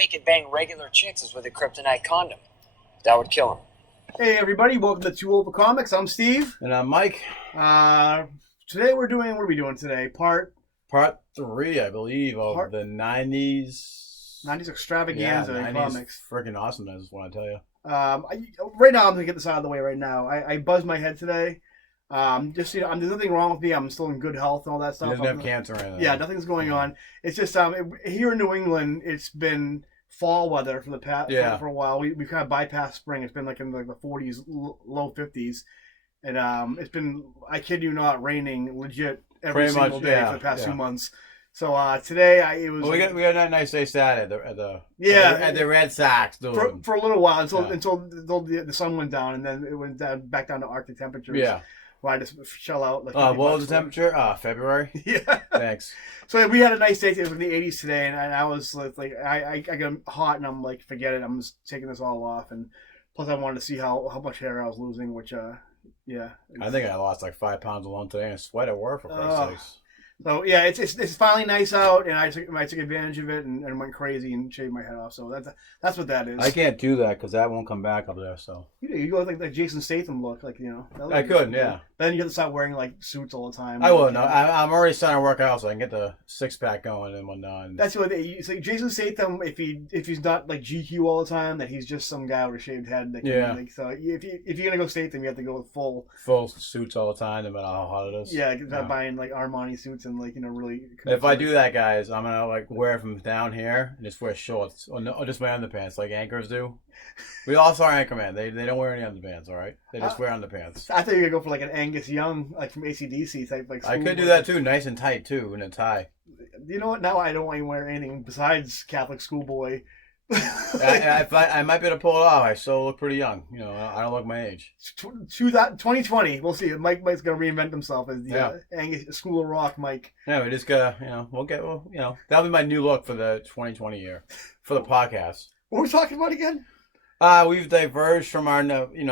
way he could bang regular chicks is with a kryptonite condom. That would kill him. Hey everybody, welcome to Two Over Comics. I'm Steve. And I'm Mike. Today what are we doing today? Part 3, I believe, of the 90s. 90s extravaganza in comics. Freaking awesome, I just want to tell you. Right now, I'm going to get this out of the way right now. I buzzed my head today. There's nothing wrong with me. I'm still in good health and all that stuff. He doesn't have cancer or anything. Yeah, nothing's going on. It's just here in New England, it's been fall weather for the past for a while. We kind of bypassed spring. It's been like in the 40s, low 50s, and it's been, I kid you not, raining legit every single day for the past 2 months. So today we got a nice day Saturday at the Red Sox for a little while until the sun went down, and then it went back down to Arctic temperatures. Yeah. Where I just shell out. Like what was the temperature? February. Yeah. Thanks. So we had a nice day. It was in the 80s today, and I was like, I got hot, and I'm like, forget it. I'm just taking this all off, and plus I wanted to see how much hair I was losing, which yeah. I think I lost like 5 pounds alone today, and sweat at work for Christ's sakes. So yeah, it's finally nice out, and I took advantage of it and went crazy and shaved my head off. So that's what that is. I can't do that because that won't come back up there. So you go like Jason Statham look, like I could, yeah. Then you have to start wearing like suits all the time. I will. No, I'm already starting to work out so I can get the 6-pack going and whatnot. That's what so Jason Statham, if he's not like GQ all the time, that he's just some guy with a shaved head. That can, so if you're gonna go Statham, you have to go with full suits all the time, no matter how hot it is. Yeah, buying like Armani suits and like really. If I do that, guys, I'm gonna like wear it from down here and just wear shorts or just wear underpants like anchors do. We all saw Anchorman. They don't wear any underpants, all right? They just wear underpants. I thought you were gonna go for like an Angus Young, like from AC/DC type. Like I could do that too, nice and tight too, in a tie. You know what? Now I don't want to wear anything besides Catholic schoolboy. I might be able to pull it off. I still look pretty young. I don't look my age. 2020, we'll see. Mike's gonna reinvent himself as the Angus School of Rock Mike. Yeah, we just gotta, that'll be my new look for the 2020 year for the podcast. What were we talking about again? We've diverged from our, what we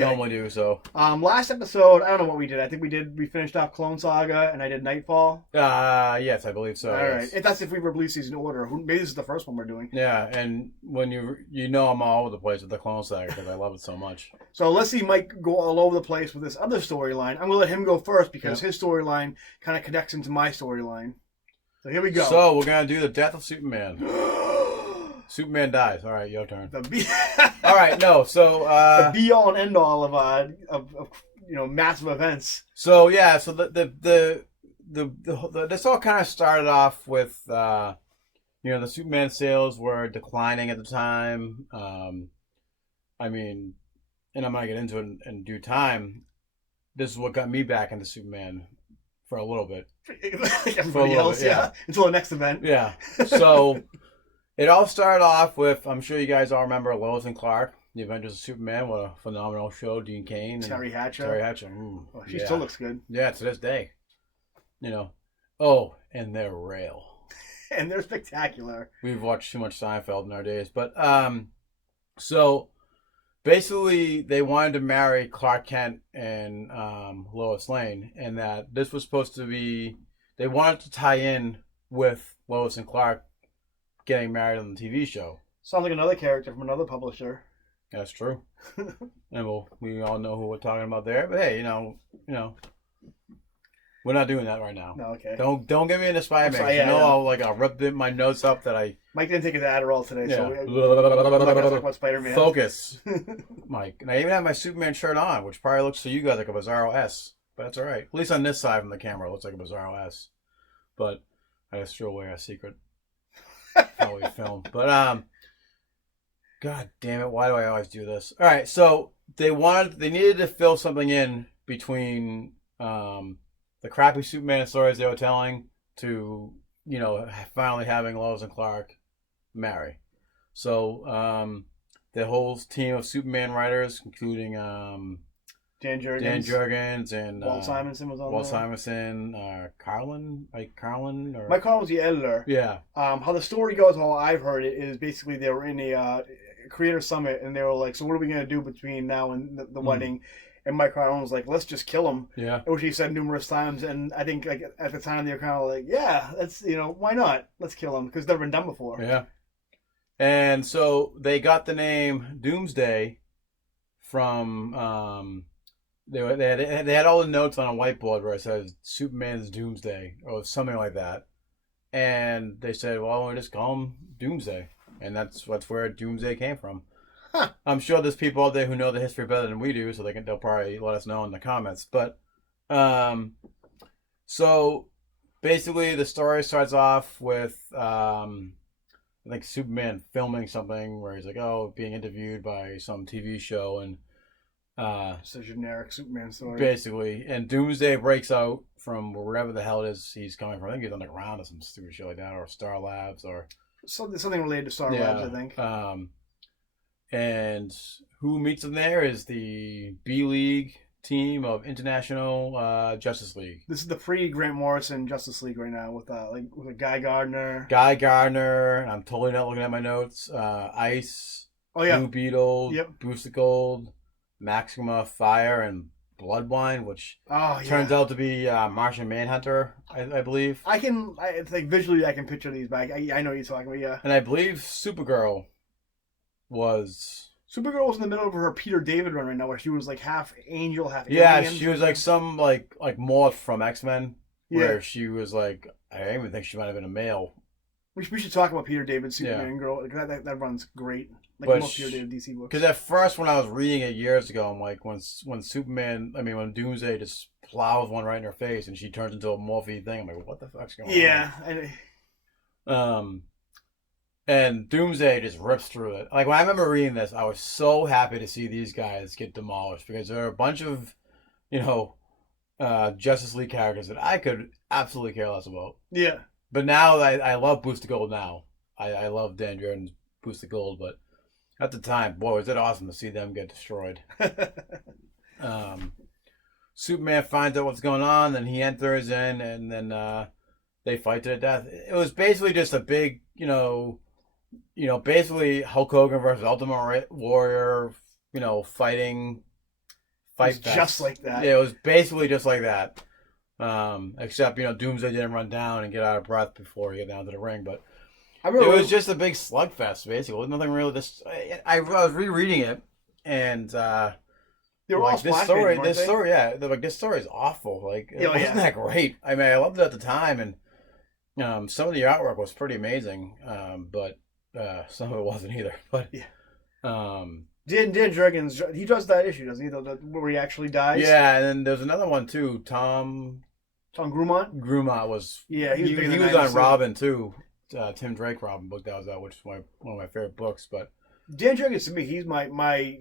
normally do. So, last episode, I don't know what we did. I think we finished off Clone Saga, and I did Nightfall. Yes, I believe so. All right, if that's if we release these in order. Maybe this is the first one we're doing. Yeah, and when I'm all over the place with the Clone Saga because I love it so much. So let's see Mike go all over the place with this other storyline. I'm gonna let him go first because his storyline kind of connects into my storyline. So here we go. So we're gonna do the death of Superman. Superman dies. All right, your turn. All right, no. So the be all and end all of massive events. So yeah, so the this all kind of started off with the Superman sales were declining at the time. I mean, and I'm gonna get into it in due time. This is what got me back into Superman for a little bit. Like everybody else, yeah. Until the next event. Yeah. So. It all started off with, I'm sure you guys all remember Lois and Clark, The Adventures of Superman. What a phenomenal show. Dean Cain. Terry Hatcher. She still looks good. Yeah, to this day. Oh, and they're real. And they're spectacular. We've watched too much Seinfeld in our days. But, so, basically, they wanted to marry Clark Kent and Lois Lane. And that this was supposed to be, they wanted to tie in with Lois and Clark getting married on the TV show. Sounds like another character from another publisher. That's true. And we all know who we're talking about there. But hey, we're not doing that right now. No, okay. Don't get me into Spider-Man. I'll rip my notes up that I. Mike didn't take his Adderall today, so we're not going to talk about Spider-Man. Focus, Mike. And I even have my Superman shirt on, which probably looks to you guys like a Bizarro S, but that's all right. At least on this side from the camera, it looks like a Bizarro S. But I just threw away a secret. How we film. But God damn it, why do I always do this? All right, so they needed to fill something in between the crappy Superman stories they were telling to finally having Lois and Clark marry. So the whole team of Superman writers, including Dan Jurgens and Walt Simonson was on Walt there. Simonson, Mike Carlin. Mike Carlin was the editor. Yeah. How the story goes, how I've heard it, is basically they were in a creator summit and they were like, so what are we going to do between now and the wedding? And Mike Carlin was like, let's just kill him. Yeah. Which he said numerous times. And I think like at the time they were kind of like, yeah, that's, why not? Let's kill him because it's never been done before. Yeah. And so they got the name Doomsday from they had all the notes on a whiteboard where it says Superman's Doomsday or something like that, and they said, well, we'll just call him Doomsday, and that's where Doomsday came from. Huh. I'm sure there's people out there who know the history better than we do, so they'll probably let us know in the comments. But so basically the story starts off with I think Superman filming something where he's like, oh, being interviewed by some TV show, and it's a generic Superman story. basically, and Doomsday breaks out from wherever the hell it is he's coming from. I think he's on the ground or some stupid shit like that, or Star Labs, or Something related to Star Labs, I think. And who meets him there is the B League team of International Justice League. This is the pre-Grant Morrison Justice League right now with a Guy Gardner. I'm totally not looking at my notes. Ice. Oh yeah. Blue Beetle. Yep. Booster Gold. Maxima, Fire, and Bloodwine, which turns out to be Martian Manhunter, I believe. It's like visually I can picture these, but I know what you're talking about, yeah. And I believe Supergirl was in the middle of her Peter David run right now, where she was like half angel, half yeah, alien. she was like some like morph from X-Men, where Yeah. she was like, I even think she might have been a male. We should talk about Peter David, Superman Girl. That run's great. Like But most Peter David DC books. Because at first, when I was reading it years ago, I'm like, when Doomsday just plows one right in her face and she turns into a morphy thing, I'm like, what the fuck's going on? Yeah. And Doomsday just rips through it. Like, when I remember reading this, I was so happy to see these guys get demolished, because there are a bunch of, Justice League characters that I could absolutely care less about. Yeah. But now I love Booster Gold now. I love Dan Jordan's Booster Gold, but at the time, boy, was it awesome to see them get destroyed. Superman finds out what's going on, then he enters in, and then they fight to the death. It was basically just a big, basically Hulk Hogan versus Ultimate Warrior, fight It's just like that. Yeah, it was basically just like that. Except, Doomsday didn't run down and get out of breath before he got down to the ring, but it was just a big slugfest, basically. It was nothing really. I was rereading it, and they were all this story, this story is awful. Like, it wasn't that great. I mean, I loved it at the time, and some of the artwork was pretty amazing, but some of it wasn't either. But Dan Jurgens, he does that issue, doesn't he? Where he actually dies. Yeah, and then there's another one too. Tom Grumont. Grumont was he was on Robin too. Tim Drake Robin book that was out, which is one of my favorite books. But Dan Jurgens, to me, he's my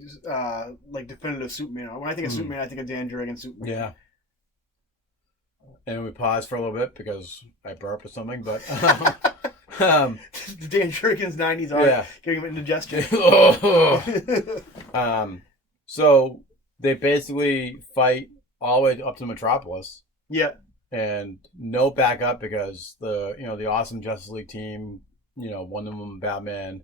like definitive Superman. When I think of Superman, I think of Dan Jurgens Superman. Yeah. And we paused for a little bit because I burped or something, but Dan Jurgens 90s art giving him indigestion. So they basically fight all the way up to Metropolis. Yeah. And no backup because the awesome Justice League team, Wonder Woman, Batman.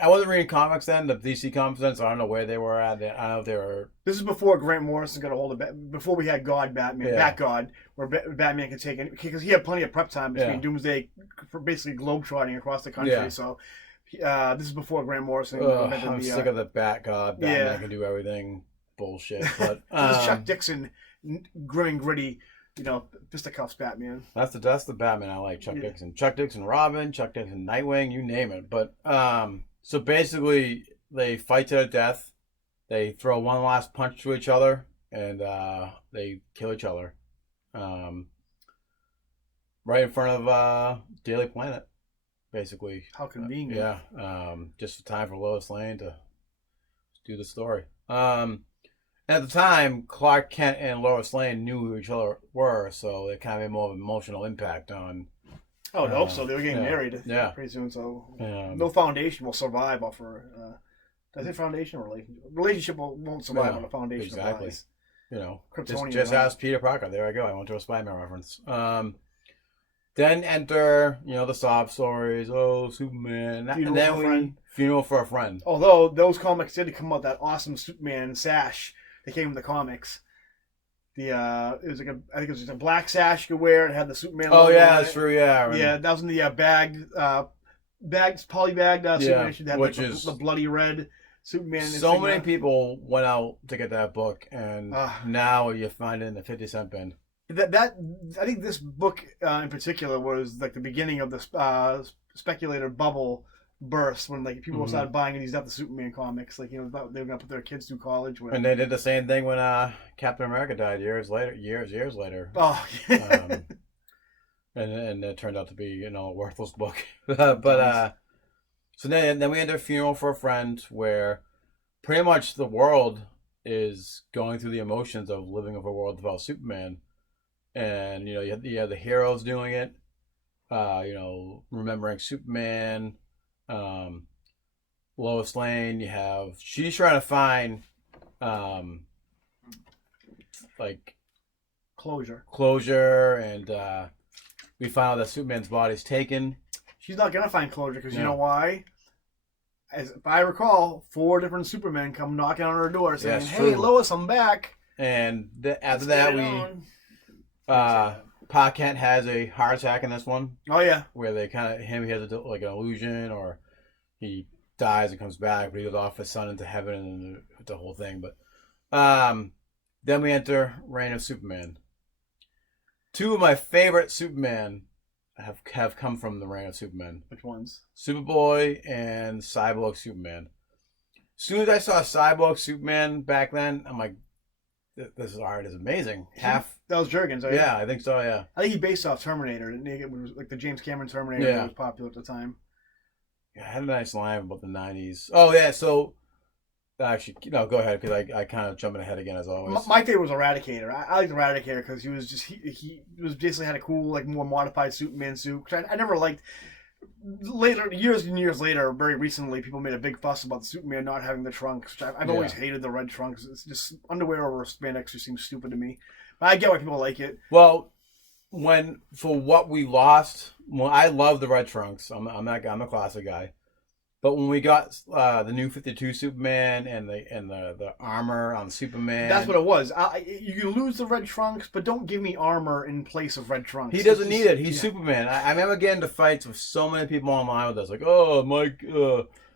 I wasn't reading comics then, the DC comics then, so I don't know where they were at. I don't know if they were. This is before Grant Morrison got a hold of before we had Batman, Bat-God, where Batman could take it, because he had plenty of prep time between Doomsday for basically globetrotting across the country. Yeah. So this is before Grant Morrison. I'm sick of the Bat-God. Batman can do everything bullshit. But this is Chuck Dixon, grim and gritty. Fisticuffs Batman. That's the Batman I like. Chuck Dixon. Chuck Dixon Robin, Chuck Dixon Nightwing, you name it. But so basically they fight to the death. They throw one last punch to each other and they kill each other. Right in front of Daily Planet, basically. How convenient. Yeah. Just time for Lois Lane to do the story. At the time, Clark Kent and Lois Lane knew who each other were, so it kind of made more of an emotional impact on. I would hope so. They were getting married pretty soon, so no foundation will survive off her. Did I say foundation or relationship? Relationship won't survive on a foundation. Exactly. Kryptonian. Just ask Peter Parker. There I go. I went to a Spider-Man reference. Then enter, the sob stories. Oh, Superman. Funeral for a Friend. Although those comics did come out, that awesome Superman sash. They came in the comics. It was like I think it was just a black sash you could wear. It had the Superman. Oh yeah, that's true. Yeah, yeah, that was in the bagged polybagged Superman issue that had which like, is the bloody red Superman. So many people went out to get that book, and now you find it in the 50-cent bin. That I think this book in particular was like the beginning of the speculator bubble burst when like people started buying these other Superman comics, like they were gonna put their kids through college. And they did the same thing when Captain America died years later. Oh, yeah. And it turned out to be a worthless book. But so then we enter Funeral for a Friend, where pretty much the world is going through the emotions of living with a world without Superman, and you have the heroes doing it. Remembering Superman. Lois Lane, she's trying to find like closure, and we found out that Superman's body's taken. She's not gonna find closure because you know why? As if I recall, 4 different Supermen come knocking on her door saying, "Hey, Lois, I'm back." And after that, Pa Kent has a heart attack in this one. Oh yeah, where he has like an illusion, or he dies and comes back, but he goes off his son into heaven and the whole thing. But then we enter Reign of Superman. 2 of my favorite Superman have come from the Reign of Superman. Which ones? Superboy and Cyborg Superman. As soon as I saw Cyborg Superman back then, I'm like, this art is amazing. That was Jurgens, right? Yeah, I think so, yeah. I think he based off Terminator. It was like the James Cameron Terminator that was popular at the time. Yeah, I had a nice line about the 90s. Oh, yeah, so... Actually, no, go ahead, because I kind of jumping ahead again, as always. My favorite was Eradicator. I liked Eradicator because he was just... He was basically had a cool, like, more modified Superman suit. I never liked... Later, years and years later, very recently, people made a big fuss about the Superman not having the trunks. I've always hated the red trunks. It's just underwear over spandex just seems stupid to me. But I get why people like it. Well, for what we lost, I love the red trunks. I'm a classic guy. But when we got the new 52 Superman and the armor on Superman, that's what it was. You can lose the red trunks, but don't give me armor in place of red trunks. He doesn't need it. He's Superman. I remember getting into fights with so many people online with us, like, "Oh, Mike."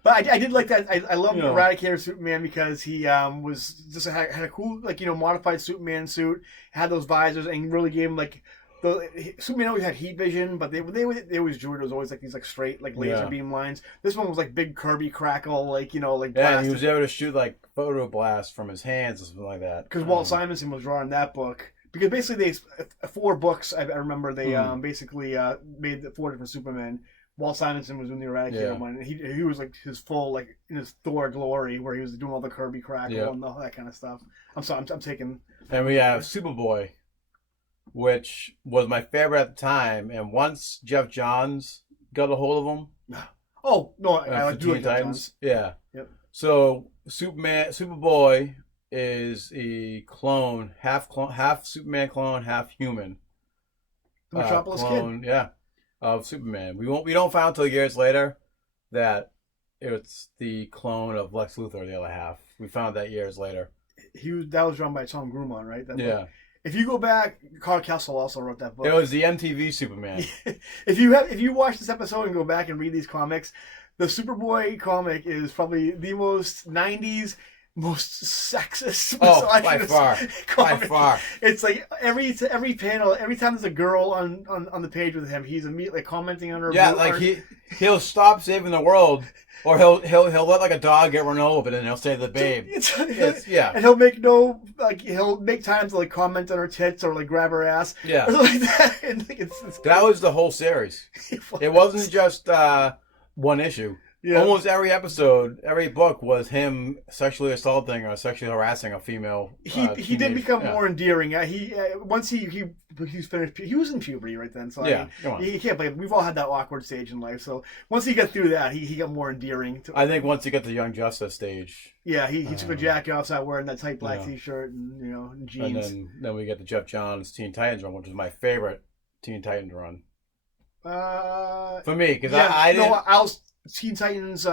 But I did like that. I love the Eradicator Superman because he was just had a cool, like, modified Superman suit, had those visors, and really gave him like. Superman always had heat vision, but they always drew it. It was always like these like straight like laser beam lines. This one was like big Kirby crackle, like like. Yeah, and he was able to shoot like photo blasts from his hands or something like that. Because Walt Simonson was drawing that book. Because basically 4 books. I remember they basically made the 4 different Supermen. Walt Simonson was doing the Eradicator one, and he was like his full like in his Thor glory, where he was doing all the Kirby crackle and all that kind of stuff. I'm taking. And we have Superboy, which was my favorite at the time, and once Jeff Johns got a hold of him. Oh no, I do like Jeff Johns. Yeah. Yep. So Superboy is a clone, half Superman clone, half human. The Metropolis kid. Yeah, of Superman. We don't find until years later that it's the clone of Lex Luthor, the other half. We found that years later. That was drawn by Tom Grumman, right? That yeah. Book. If you go back, Carl Kessel also wrote that book. It was the MTV Superman. If you watch this episode and go back and read these comics, the Superboy comic is probably the most 90s, most sexist, by far. It's like every panel, every time there's a girl on the page with him, he's immediately commenting on her. Yeah, like he'll stop saving the world. Or he'll let like a dog get run over, and then he'll save the babe. And he'll make times to like comment on her tits or like grab her ass. Yeah, or like that. And like that was the whole series. It wasn't just one issue. Yeah. Almost every episode, every book was him sexually assaulting or sexually harassing a female. He did become more endearing. Once he finished, he was in puberty right then. So he can't blame him. We've all had that awkward stage in life. So once he got through that, he got more endearing. I think once he got the Young Justice stage. Yeah, he took the jacket off, started wearing that tight black T-shirt and and jeans. And then we get the Jeff Johns Teen Titans run, which is my favorite Teen Titans run. For me, because I didn't. Teen Titans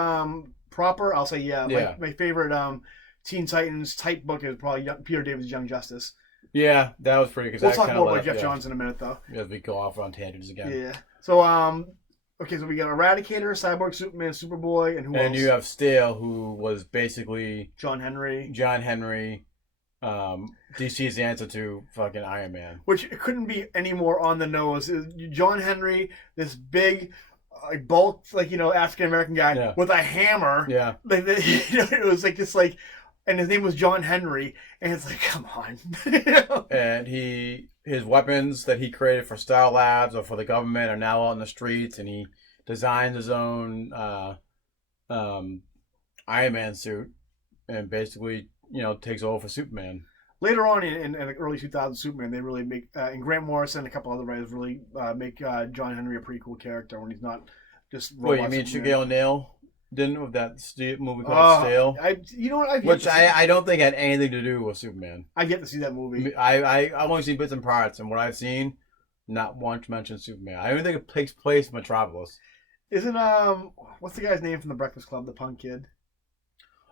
proper, I'll say my favorite Teen Titans type book is probably Peter David's Young Justice. Yeah, that was pretty. We'll talk more about Jeff Johns in a minute, though. Yeah, we go off on tangents again. Yeah. So Okay, so we got Eradicator, Cyborg Superman, Superboy, and who else? And you have Steel, who was basically John Henry. DC's answer to fucking Iron Man. Which it couldn't be any more on the nose. John Henry, this big, bulk, African American guy with a hammer. Yeah. It was like just like, and his name was John Henry, and it's like, come on. And his weapons that he created for Star Labs or for the government are now out in the streets, and he designed his own Iron Man suit, and basically, takes over for Superman. Later on in the early 2000s Superman, they really make, and Grant Morrison and a couple other writers really make John Henry a pretty cool character when he's not just. Well, you mean Shaquille O'Neal didn't with that movie called Steel? You know what? Which I don't think had anything to do with Superman. I get to see that movie. I've only seen bits and parts, and what I've seen, not once mentioned Superman. I don't think it takes place in Metropolis. Isn't what's the guy's name from The Breakfast Club? The punk kid.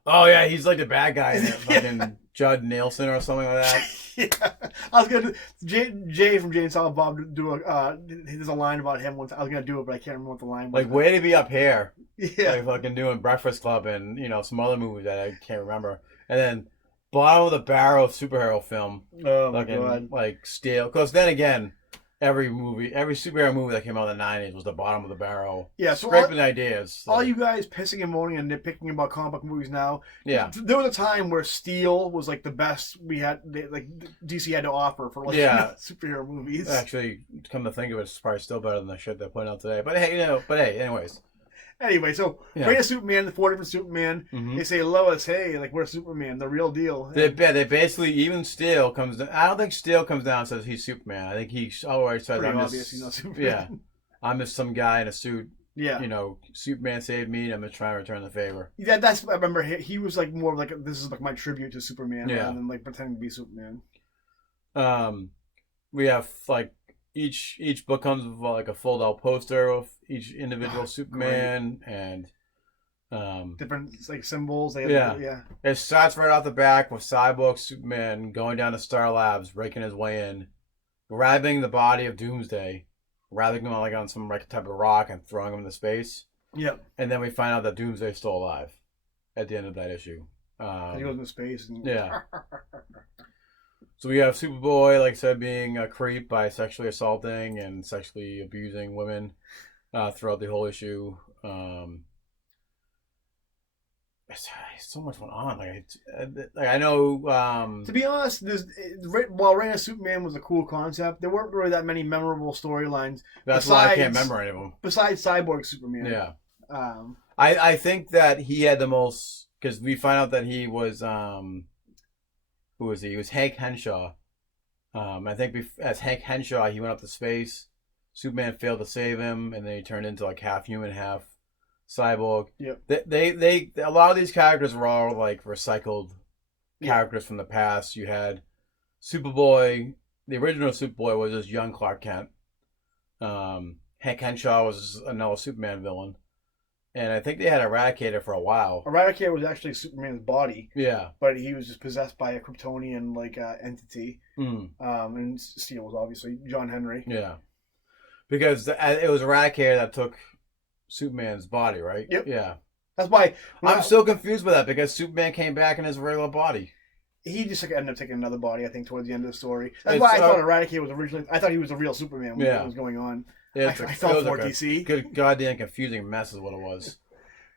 Oh yeah, he's like the bad guy in it, fucking Judd Nelson or something like that. Yeah, I was gonna Jay from Jay and Silent Bob do there's a line about him once. I was gonna do it, but I can't remember what the line was. Like way to be up here. Yeah, like fucking doing Breakfast Club and some other movies that I can't remember. And then bottom of the barrel superhero film. Oh my fucking, god, like Steel. Because then again, every superhero movie that came out in the 90s was the bottom of the barrel. Yeah, so scraping ideas. So. All you guys pissing and moaning and nitpicking about comic book movies now. Yeah. There was a time where Steel was like the best we had, like DC had to offer for superhero movies. Actually, come to think of it, it's probably still better than the shit they're putting out today. But hey, anyways. Anyway, so greatest Superman, the 4 different Superman. Mm-hmm. They say, Lois, hey, like we're Superman, the real deal. They basically, even Steel comes down. I don't think Steel comes down and says he's Superman. I think he always says, he's not Superman. Yeah, I'm just some guy in a suit. Yeah. Superman saved me, and I'm just trying to return the favor. Yeah, I remember he was like more like, this is like my tribute to Superman rather than like pretending to be Superman. We have like, each book comes with like a fold out poster of each individual Superman and different like symbols. It starts right off the back with Cyborg Superman going down to Star Labs, breaking his way in, grabbing the body of Doomsday, grabbing him like on some like type of rock and throwing him into space. Yep. And then we find out that Doomsday's still alive at the end of that issue. He goes into space. Yeah. So we have Superboy, like I said, being a creep by sexually assaulting and sexually abusing women throughout the whole issue. There's so much going on. Like I know. To be honest, while Reign of Superman was a cool concept, there weren't really that many memorable storylines. That's why I can't remember any of them. Besides Cyborg Superman. Yeah. I think that he had the most, because we find out that he was who was he? He was Hank Henshaw. I think as Hank Henshaw, he went up to space. Superman failed to save him, and then he turned into like half human, half cyborg. Yep. They a lot of these characters were all like recycled characters from the past. You had Superboy. The original Superboy was just young Clark Kent. Hank Henshaw was another Superman villain. And I think they had Eradicator for a while. Eradicator was actually Superman's body. Yeah. But he was just possessed by a Kryptonian entity. And Steel was obviously John Henry. Yeah. Because it was Eradicator that took Superman's body, right? Yep. Yeah. That's why I'm so confused with that, because Superman came back in his regular body. He just ended up taking another body, I think, towards the end of the story. That's why I thought Eradicator was originally. I thought he was the real Superman when what was going on. Yeah, I felt for DC. Good goddamn confusing mess is what it was.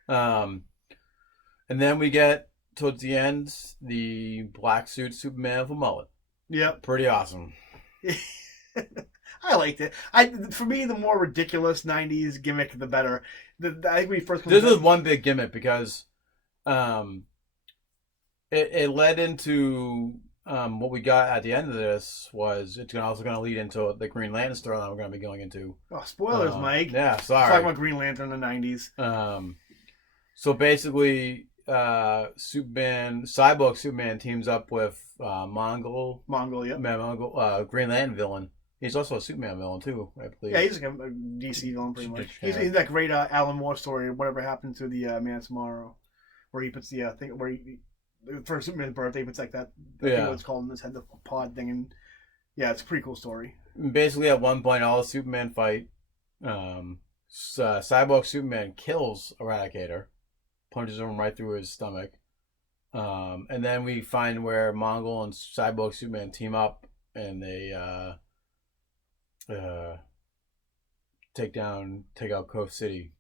And then we get towards the end the black suit Superman with a mullet. Yep. Pretty awesome. I liked it. For me, the more ridiculous '90s gimmick, the better. I think we first. This was one big gimmick because, it led into what we got at the end of this was it's also going to lead into the Green Lantern storyline we're going to be going into. Oh, spoilers, Mike. Yeah, sorry. Talking about Green Lantern in the '90s. So basically, Cyborg Superman teams up with Mongol, Green Lantern villain. He's also a Superman villain too, I believe. Yeah, he's like a DC villain pretty much. He's that great Alan Moore story, whatever happened to the Man of Tomorrow, where he puts the thing where for Superman's birthday, he puts like that thing what's called in his head, the pod thing, and yeah, it's a pretty cool story. Basically, at one point, all the Superman fight. Cyborg Superman kills Eradicator, punches him right through his stomach. And then we find where Mongol and Cyborg Superman team up, and they take out Coast City.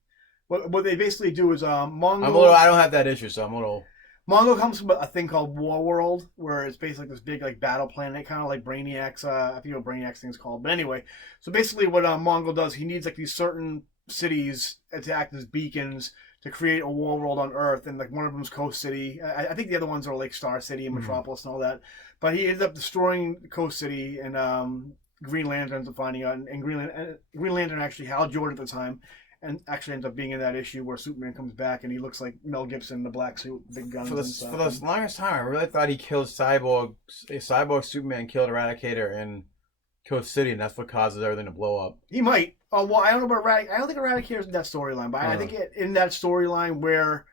What they basically do is Mongol. I don't have that issue, so I'm a little. Mongol comes from a thing called War World, where it's basically this big like battle planet, kind of like Brainiac's. I forget what Brainiac's thing is called, but anyway. So basically, what Mongol does, he needs like these certain cities to act as beacons to create a war world on Earth, and like one of them is Coast City. I think the other ones are like Star City and Metropolis and all that. But he ends up destroying Coast City, and Green Lantern ends up finding out, and Green Lantern actually Hal Jordan at the time. And actually ends up being in that issue where Superman comes back and he looks like Mel Gibson in the black suit, big guns and stuff. For the longest time, I really thought he killed Cyborg Superman killed Eradicator in Coast City, and that's what causes everything to blow up. He might. Oh, well, I don't know about Eradicator. I don't think Eradicator's in that storyline, but I think in that storyline where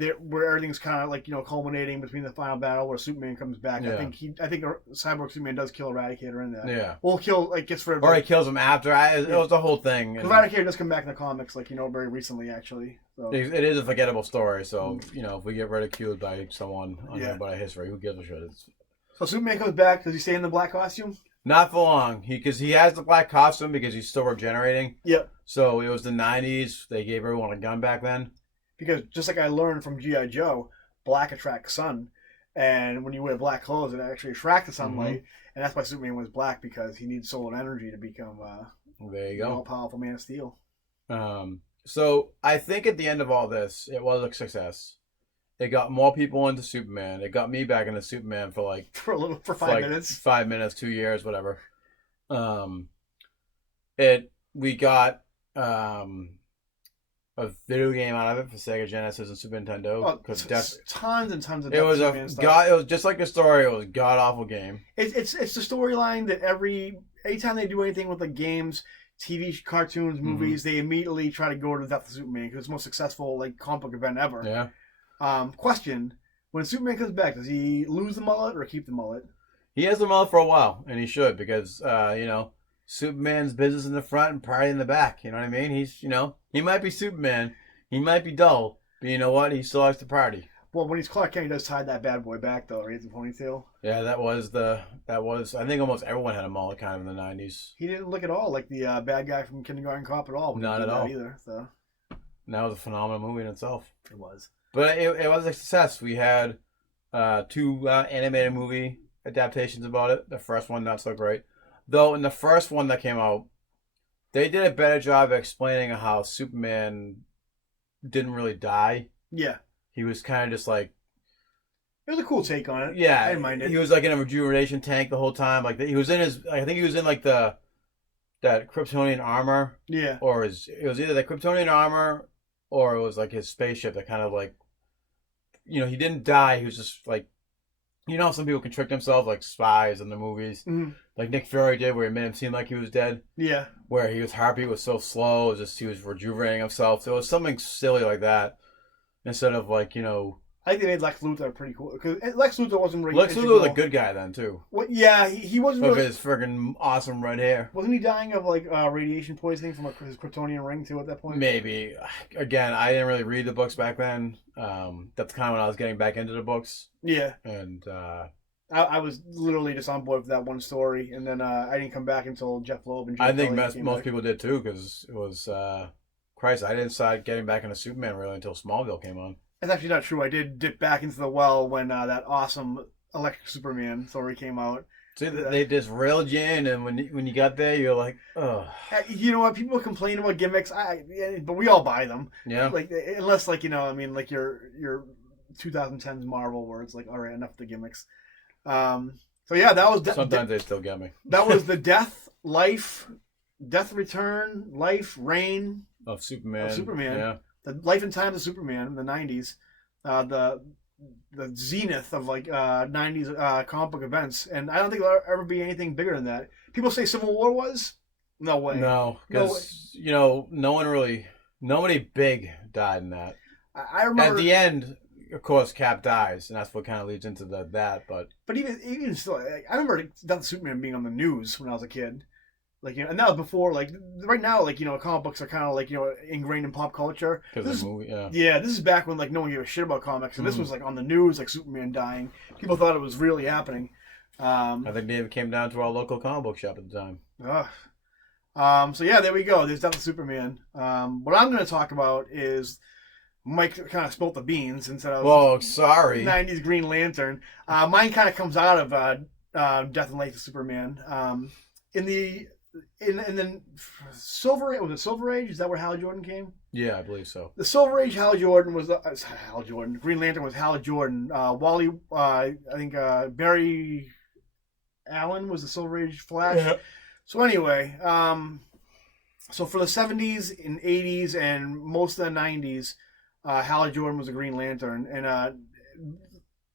everything's kind of like, culminating between the final battle where Superman comes back. Yeah. I think Cyborg Superman does kill Eradicator in that. Yeah. Well, gets rid of. Or he kills him after. It was the whole thing. Eradicator does come back in the comics, very recently, actually. So. It is a forgettable story, so if we get ridiculed by someone about a history, who gives a shit? So Superman comes back. Does he stay in the black costume? Not for long, because he has the black costume because he's still regenerating. Yep. So it was the 90s. They gave everyone a gun back then. Because just like I learned from G.I. Joe, black attracts sun. And when you wear black clothes, it actually attracts the sunlight. Mm-hmm. And that's why Superman was black, because he needs solar energy to become there you go. all-powerful Man of Steel. So I think at the end of all this, it was a success. It got more people into Superman. It got me back into Superman for 5 minutes. 5 minutes, 2 years, whatever. We got a video game out of it for Sega Genesis and Super Nintendo. Tons and tons of it was just like the story. It was a god awful game. It's the storyline that anytime they do anything with the games, TV, cartoons, movies, they immediately try to go to the death of Superman because it's the most successful comic book event ever. Yeah. Question: when Superman comes back, does he lose the mullet or keep the mullet? He has the mullet for a while, and he should, because Superman's business in the front and party in the back. You know what I mean? He's, he might be Superman. He might be dull. But you know what? He still likes to party. Well, when he's Clark Kent, he does tie that bad boy back, though, right? The ponytail. Yeah, that was, I think almost everyone had a mullet kind of in the 90s. He didn't look at all like the bad guy from Kindergarten Cop at all. Not at all. Either, so. That was a phenomenal movie in itself. It was. But it was a success. We had 2 animated movie adaptations about it. The first one, not so great. Though in the first one that came out, they did a better job of explaining how Superman didn't really die. Yeah. He was kind of just like... It was a cool take on it. Yeah. I didn't mind it. He was like in a rejuvenation tank the whole time. He was in I think he was in that Kryptonian armor. Yeah. Or it was either the Kryptonian armor or it was his spaceship that kind of he didn't die. He was just some people can trick themselves like spies in the movies. Mm-hmm. Like Nick Fury did, where he made him seem like he was dead. Yeah. Where he was happy, was so slow, he was rejuvenating himself. So it was something silly like that. Instead of I think they made Lex Luthor pretty cool. Because Lex Luthor wasn't really... Lex Luthor was a good guy then, too. Well, yeah, he wasn't really... With his friggin' awesome red hair. Wasn't he dying of, radiation poisoning from his Kryptonian ring, too, at that point? Maybe. Again, I didn't really read the books back then. That's kind of when I was getting back into the books. Yeah. And, I was literally just on board for that one story, and then I didn't come back until Jeff Loeb and Jim I think Kelly most people did, too, because it was... Christ, I didn't start getting back into Superman, really, until Smallville came on. That's actually not true. I did dip back into the well when that awesome Electric Superman story came out. See, they just railed you in, and when you got there, you're like, ugh. You know what? People complain about gimmicks, but we all buy them. Yeah. Unless your 2010s Marvel, where it's all right, enough of the gimmicks. So yeah, that was. Sometimes they still get me. That was the death, return, life, reign of Superman. Yeah. The life and times of Superman in the 90s, the zenith of 90s comic book events, and I don't think there'll ever be anything bigger than that. People say Civil War was? No way. No, because nobody big died in that. I remember at the end. Of course, Cap dies, and that's what kind of leads into that. But even still, I remember Death of Superman being on the news when I was a kid. Like, and that was before, like, right now, like, comic books are kind of, like, ingrained in pop culture. Because the movie, Yeah, this is back when, like, no one gave a shit about comics, and this was, like, on the news, like, Superman dying. People thought it was really happening. I think David came down to our local comic book shop at the time. So, yeah, there we go. There's Death of Superman. What I'm going to talk about is... Mike kind of spilt the beans and said I was... Whoa, sorry. 90s Green Lantern. Mine kind of comes out of Death and Life of Superman. In the Silver Age, was it Silver Age? Is that where Hal Jordan came? Yeah, I believe so. The Silver Age, Hal Jordan was Hal Jordan. Green Lantern was Hal Jordan. Wally, I think Barry Allen was the Silver Age Flash. Yeah. So anyway, so for the 70s and 80s and most of the 90s, Hal Jordan was a Green Lantern, and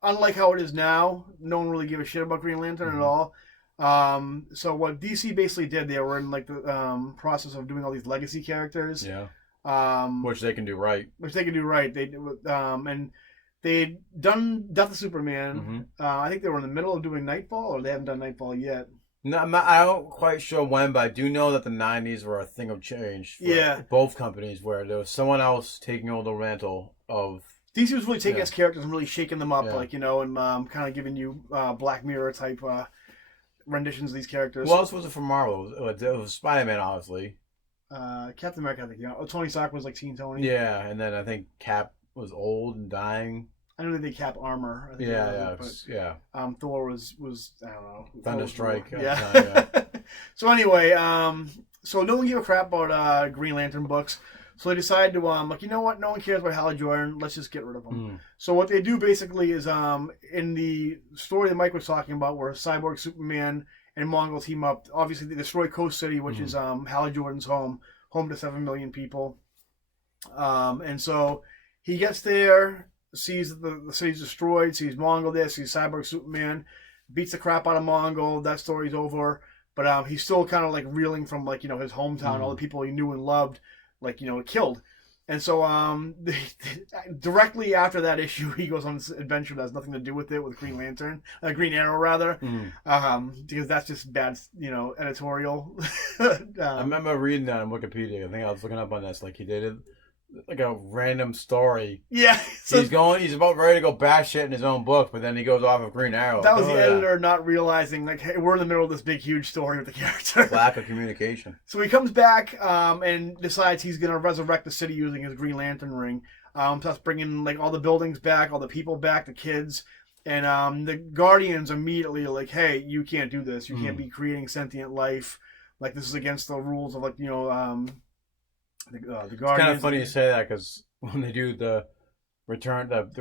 unlike how it is now, no one really gave a shit about Green Lantern at all. So what DC basically did, they were in like the process of doing all these legacy characters. Yeah. Which they can do right. They and they'd done Death of Superman. I think they were in the middle of doing Nightfall, or they haven't done Nightfall yet. No, I'm not quite sure when, but I do know that the 90s were a thing of change for both companies, where there was someone else taking over the mantle of... DC was really taking his characters and really shaking them up, like, and kind of giving you Black Mirror type renditions of these characters. Who else was it from Marvel? It was Spider-Man, obviously. Captain America, I think. Tony Stark was like Teen Tony. Yeah, and then I think Cap was old and dying. I know they Cap armor. Thor was I don't know. Thunderstrike. Yeah. So anyway, so no one gave a crap about Green Lantern books. So they decided to like, you know what? No one cares about Hal Jordan. Let's just get rid of him. So what they do basically is in the story that Mike was talking about, where Cyborg, Superman, and Mongol team up. Obviously, they destroy Coast City, which is Hal Jordan's home to 7 million people. And so he gets there, sees the city's destroyed, sees Mongol there, sees Cyborg, Superman, beats the crap out of Mongol. That story's over. But he's still kind of like reeling from like, his hometown, all the people he knew and loved, like, killed. And so directly after that issue, he goes on this adventure that has nothing to do with it, with Green Lantern, Green Arrow rather, because that's just bad, editorial. I remember reading that on Wikipedia. I think I was looking up on this, like he did it. Like a random story. Yeah. So he's about ready to go batshit in his own book, but then he goes off of Green Arrow. That was the editor not realizing, like, hey, we're in the middle of this big, huge story with the character. Lack of communication. So he comes back and decides he's going to resurrect the city using his Green Lantern ring. Plus bringing, like, all the buildings back, all the people back, the kids. And the Guardians immediately are like, hey, you can't do this. You can't be creating sentient life. Like, this is against the rules of, like, the Guardians. It's kind of funny you say that, because when they do the return of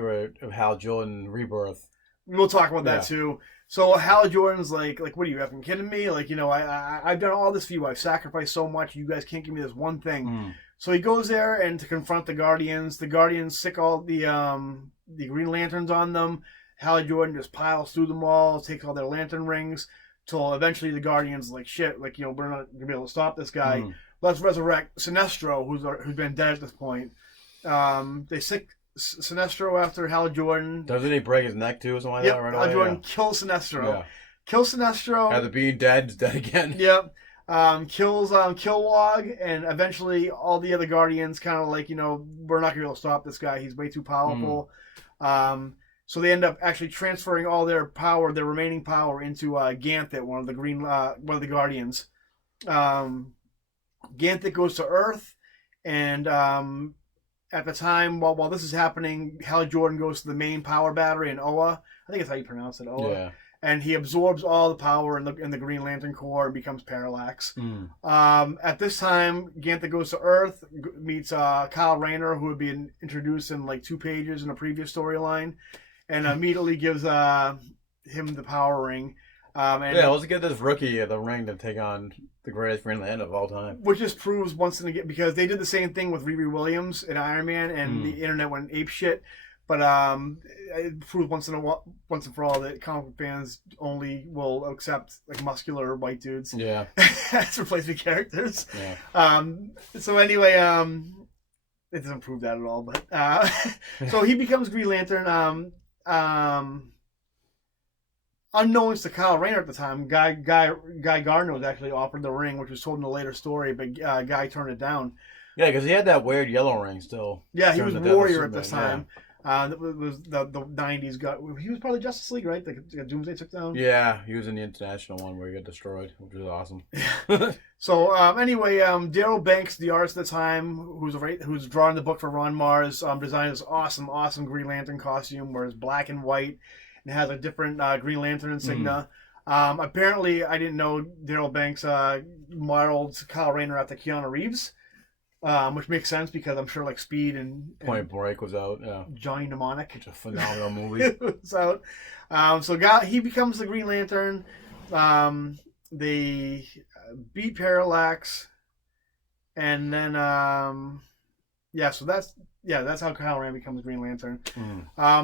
Hal Jordan Rebirth, we'll talk about that too. So Hal Jordan's like, what are you effing kidding me? Like, I've done all this for you. I've sacrificed so much. You guys can't give me this one thing. So he goes there and to confront the Guardians. The Guardians sick all the Green Lanterns on them. Hal Jordan just piles through them all, takes all their lantern rings, till eventually the Guardians like, shit, like, we're not gonna be able to stop this guy. Let's resurrect Sinestro, who's been dead at this point. They sick Sinestro after Hal Jordan. Doesn't he break his neck too or something like that? Right Hal Jordan kills Sinestro. Yeah. Kills Sinestro. After being dead, he's dead again. Yep. Kills Kilowog, and eventually all the other Guardians kind of like, we're not going to be able to stop this guy. He's way too powerful. So they end up actually transferring all their power, their remaining power, into Ganthet, one of the Guardians. Ganthet goes to Earth, and at the time, while this is happening, Hal Jordan goes to the main power battery in Oa. I think that's how you pronounce it, Oa. Yeah. And he absorbs all the power in the Green Lantern Corps and becomes Parallax. At this time, Ganthet goes to Earth, meets Kyle Rayner, who had been introduced in like 2 pages in a previous storyline, and immediately gives him the power ring. Let's get this rookie the ring to take on the greatest Green Lantern of all time. Which just proves once and again, because they did the same thing with Riri Williams and Iron Man, and the internet went apeshit. But it proves once and for all that comic fans only will accept like muscular white dudes. Yeah. as replacement characters. Yeah. So anyway, it doesn't prove that at all. But so he becomes Green Lantern. unknowns to Kyle Rayner at the time, Guy Gardner was actually offered the ring, which was told in a later story, but Guy turned it down. Yeah, because he had that weird yellow ring still. Yeah, he was Warrior at this time. Yeah. That was the 90s. He was part of Justice League, right? The Doomsday took down? Yeah, he was in the international one where he got destroyed, which was awesome. So, anyway, Daryl Banks, the artist at the time, who's drawing the book for Ron Mars, designed this awesome Green Lantern costume where it's black and white and has a different Green Lantern insignia. Apparently, I didn't know Daryl Banks modeled Kyle Rayner after Keanu Reeves. Which makes sense because I'm sure like Speed and Point Break was out. Yeah, Johnny Mnemonic. It's a phenomenal movie. Was out. He becomes the Green Lantern. They beat Parallax, and then so that's how Kyle Rayner becomes Green Lantern.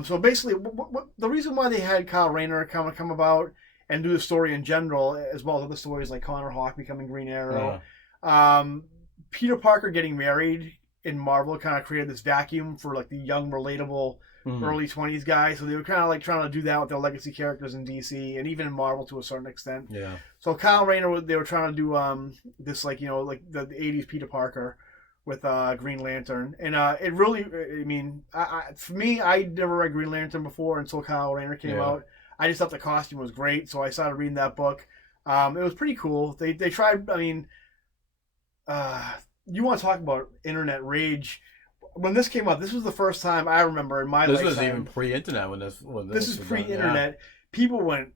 So basically, what the reason why they had Kyle Rayner come about and do the story in general, as well as other stories like Connor Hawke becoming Green Arrow. Peter Parker getting married in Marvel kind of created this vacuum for like the young, relatable early 20s guys. So they were kind of like trying to do that with their legacy characters in DC and even in Marvel to a certain extent. Yeah. So Kyle Rayner, they were trying to do this like the 80s Peter Parker with Green Lantern, and it really, I mean, for me, I never read Green Lantern before until Kyle Rayner came out. I just thought the costume was great, so I started reading that book. It was pretty cool. They tried. I mean. You want to talk about internet rage? When this came out, this was the first time I remember in my lifetime. This was even pre-internet when this. This is pre-internet. Yeah. People went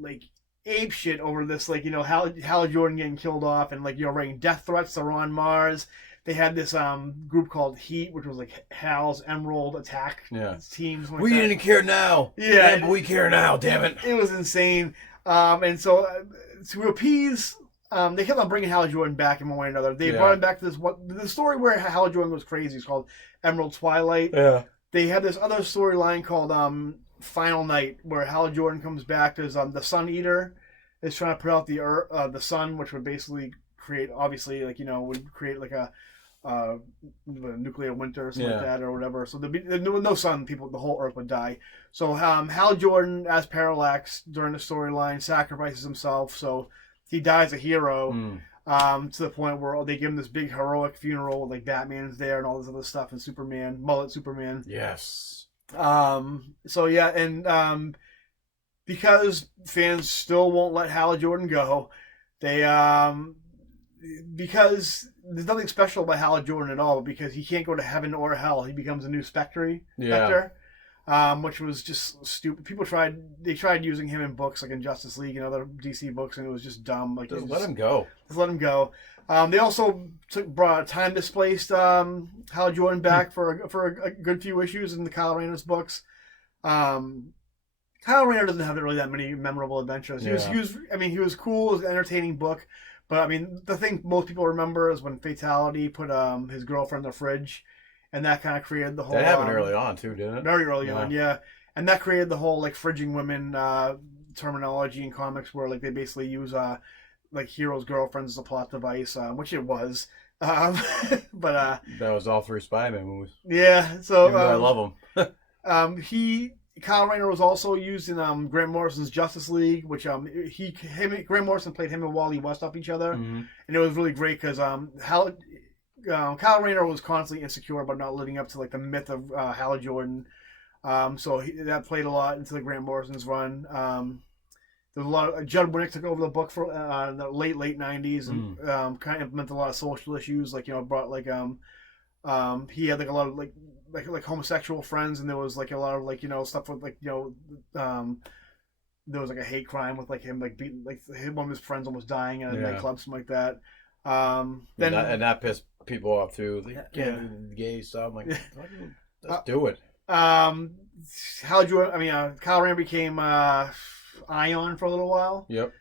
like ape shit over this, like Hal Jordan getting killed off, and like writing death threats to Ron Mars. They had this group called Heat, which was like Hal's Emerald attack teams. We didn't care now. Yeah, but we care now. Damn it! It was insane. And so to appease. They kept on bringing Hal Jordan back in one way or another. They brought him back to the story where Hal Jordan was crazy. It's called Emerald Twilight. Yeah. They had this other storyline called Final Night, where Hal Jordan comes back. There's the Sun Eater is trying to put out the sun, which would basically create, obviously, would create like a nuclear winter or something like that or whatever. So there'd be no sun, the whole Earth would die. So Hal Jordan, as Parallax during the storyline, sacrifices himself. So he dies a hero to the point where they give him this big heroic funeral with like Batman's there and all this other stuff and Superman, mullet Superman. Yes. Because fans still won't let Hal Jordan go, they because there's nothing special about Hal Jordan at all, because he can't go to heaven or hell. He becomes a new Spectre. Which was just stupid. They tried using him in books like in Justice League and other DC books, and it was just dumb. Like just let him go. Just let him go. They also brought time displaced Hal Jordan back for a good few issues in the Kyle Rayner's books. Kyle Rayner doesn't have really that many memorable adventures. He was cool. It was an entertaining book, but I mean the thing most people remember is when Fatality put his girlfriend in the fridge. And that kind of created the whole... That happened early on, too, didn't it? Very early on, yeah. And that created the whole, like, fridging women terminology in comics where, like, they basically use, like, heroes' girlfriends as a plot device, which it was. But... that was all 3 Spider-Man movies. Yeah, so... I love them. Kyle Rayner was also used in Grant Morrison's Justice League, which Grant Morrison played him and Wally West off each other. And it was really great because Kyle Rayner was constantly insecure about not living up to like the myth of Hal Jordan, so that played a lot into the Grant Morrison's run. There's a lot of Judd Winnick took over the book for the late 90s and kind of implemented a lot of social issues, like brought like he had like a lot of like homosexual friends, and there was like a lot of like stuff with like there was like a hate crime with like him like beating like one of his friends almost dying in a nightclub, something like that. And that pissed people off too. Like, gay stuff. I'm like, let's do it. Kyle Rayner became Ion for a little while. Yep.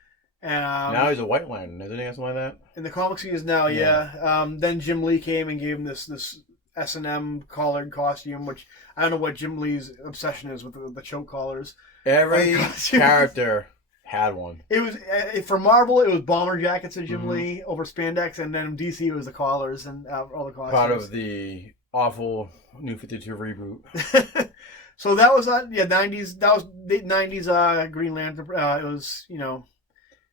And now he's a White Lantern, isn't he? Something like that. In the comics, he is now. Yeah. Then Jim Lee came and gave him this S&M collared costume, which I don't know what Jim Lee's obsession is with the choke collars. Every character had one. It was for Marvel. It was bomber jackets of Jim Lee over spandex, and then DC it was the collars and all the costumes. Part of the awful New 52 reboot. So that was 90s. That was the 90s Green Lantern. It was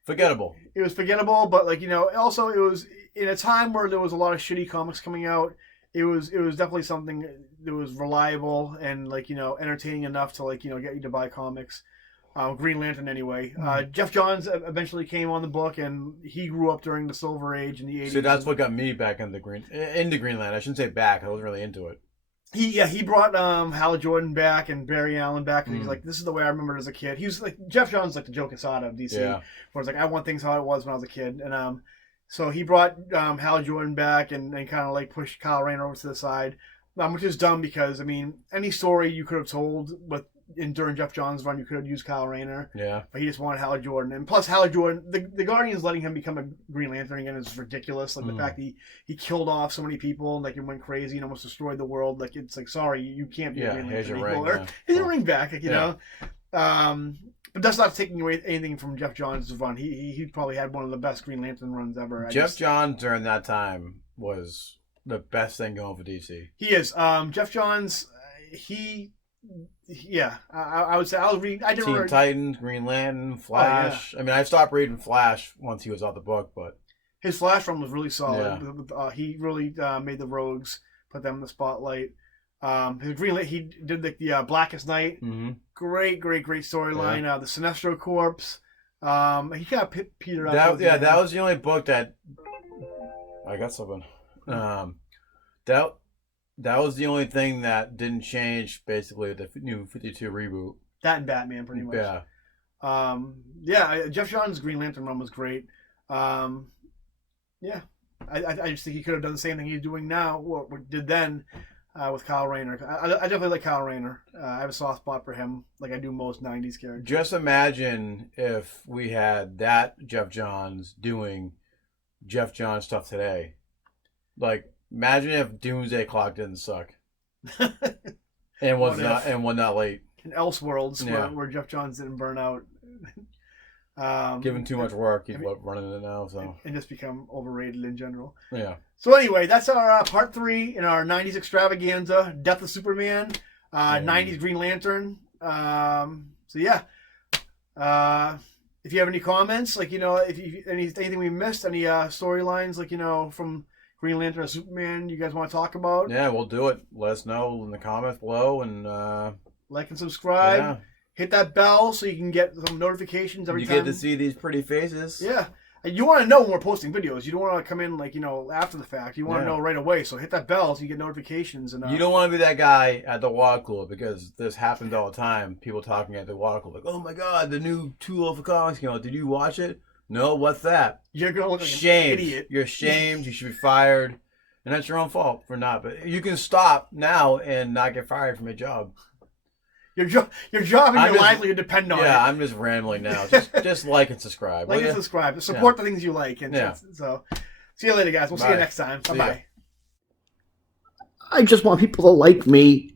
forgettable. It was forgettable, but also it was in a time where there was a lot of shitty comics coming out. It was definitely something that was reliable and entertaining enough to get you to buy comics. Green Lantern anyway. Jeff Johns eventually came on the book, and he grew up during the Silver Age in the 80s. So that's what got me back into Green Lantern. I shouldn't say back. I wasn't really into it. He brought Hal Jordan back and Barry Allen back, and he's like, this is the way I remember it as a kid. He was like, Jeff Johns like the Joe Quesada of DC, where it's like, I want things how it was when I was a kid. And so he brought Hal Jordan back and kind of pushed Kyle Rayner over to the side, which is dumb because, any story you could have told during Jeff Johns' run, you could have used Kyle Rayner. Yeah. But he just wanted Hal Jordan. And plus, Hal Jordan, the Guardians letting him become a Green Lantern again is ridiculous. The fact that he killed off so many people and, it went crazy and almost destroyed the world. It's sorry, you can't be a Green Lantern anymore. Here's your ring back, you know. But that's not taking away anything from Jeff Johns' run. He probably had one of the best Green Lantern runs ever. Jeff Johns during that time was the best thing going for DC. He is. Jeff Johns, I would say I was reading. I didn't Teen Titans, Green Lantern, Flash. Oh, yeah. I stopped reading Flash once he was out the book, but his Flash run was really solid. Yeah. He really made the Rogues, put them in the spotlight. His Green Lantern, he did the Blackest Night. Mm-hmm. Great storyline. Yeah. The Sinestro Corps. He kind of petered out. That was the only book that I got something. That was the only thing that didn't change, basically, the New 52 reboot. That and Batman, pretty much. Jeff Johns' Green Lantern run was great. I just think he could have done the same thing he's doing now, or did then, with Kyle Rayner. I definitely like Kyle Rayner. I have a soft spot for him, like I do most 90s characters. Just imagine if we had that Jeff Johns doing Jeff Johns stuff today. Imagine if Doomsday Clock didn't suck, and was not late. In Elseworlds, where Jeff Johns didn't burn out, given too much work, he's running it now, and just become overrated in general. Yeah. So anyway, that's our part 3 in our '90s extravaganza: Death of Superman, '90s Green Lantern. If you have any comments, if anything we missed, any storylines, from Green Lantern or Superman you guys want to talk about? Yeah, we'll do it. Let us know in the comments below, and like and subscribe. Yeah. Hit that bell so you can get some notifications every time. You get to see these pretty faces. Yeah. You want to know when we're posting videos. You don't want to come in after the fact. You want to know right away. So hit that bell so you get notifications. And you don't want to be that guy at the water cooler, because this happens all the time. People talking at the water cooler, oh my God, the new Tool of Comics came out. Did you watch it? No, what's that? You're going to look like an idiot. You're shamed. You should be fired. And that's your own fault for not. But you can stop now and not get fired from your job. Your job and your livelihood depend on it. Yeah, I'm just rambling now. Just like and subscribe. Like and subscribe. Support the things you like. And so, see you later, guys. We'll see you next time. Bye-bye. I just want people to like me.